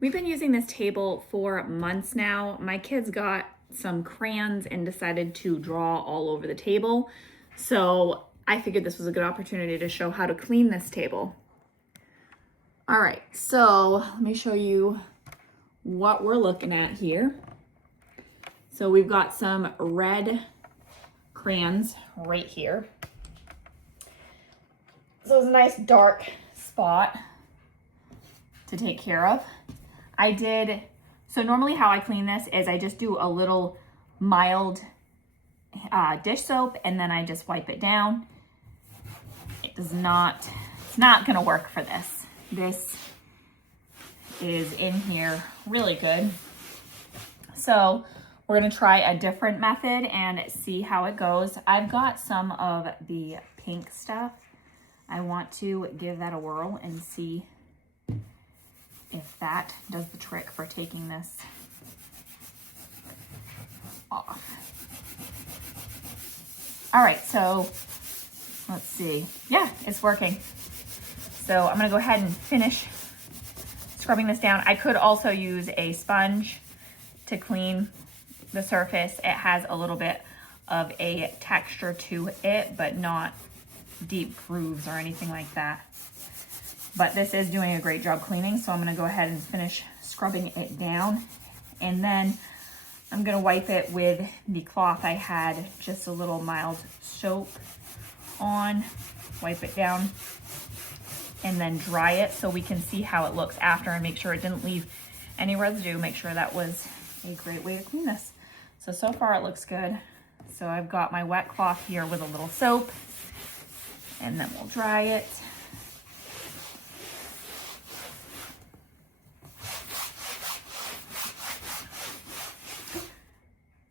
We've been using this table for months now. My kids got some crayons and decided to draw all over the table. So I figured this was a good opportunity to show how to clean this table. All right, so let me show you what we're looking at here. So we've got some red crayons right here. So it's a nice dark spot to take care of. So normally how I clean this is I just do a little mild dish soap and then I just wipe it down. It's not gonna work for this. This is in here really good. So we're gonna try a different method and see how it goes. I've got some of the pink stuff. I want to give that a whirl and see if that does the trick for taking this off. All right, so let's see. Yeah, it's working. So I'm gonna go ahead and finish scrubbing this down. I could also use a sponge to clean the surface. It has a little bit of a texture to it, but not deep grooves or anything like that. But this is doing a great job cleaning, so I'm gonna go ahead and finish scrubbing it down. And then I'm gonna wipe it with the cloth I had just a little mild soap on, wipe it down, and then dry it so we can see how it looks after and make sure it didn't leave any residue. Make sure that was a great way to clean this. So far it looks good. So I've got my wet cloth here with a little soap, and then we'll dry it.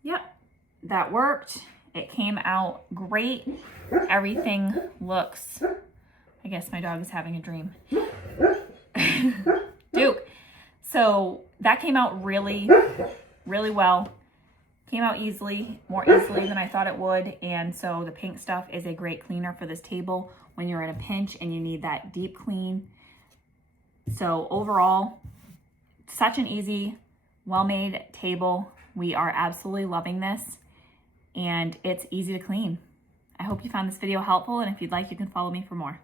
Yep, that worked. It came out great. Everything looks, I guess my dog is having a dream. Duke. So that came out really, really well. Came out easily, more easily than I thought it would. And so the pink stuff is a great cleaner for this table when you're in a pinch and you need that deep clean. So overall, such an easy, well-made table. We are absolutely loving this and it's easy to clean. I hope you found this video helpful, and if you'd like, you can follow me for more.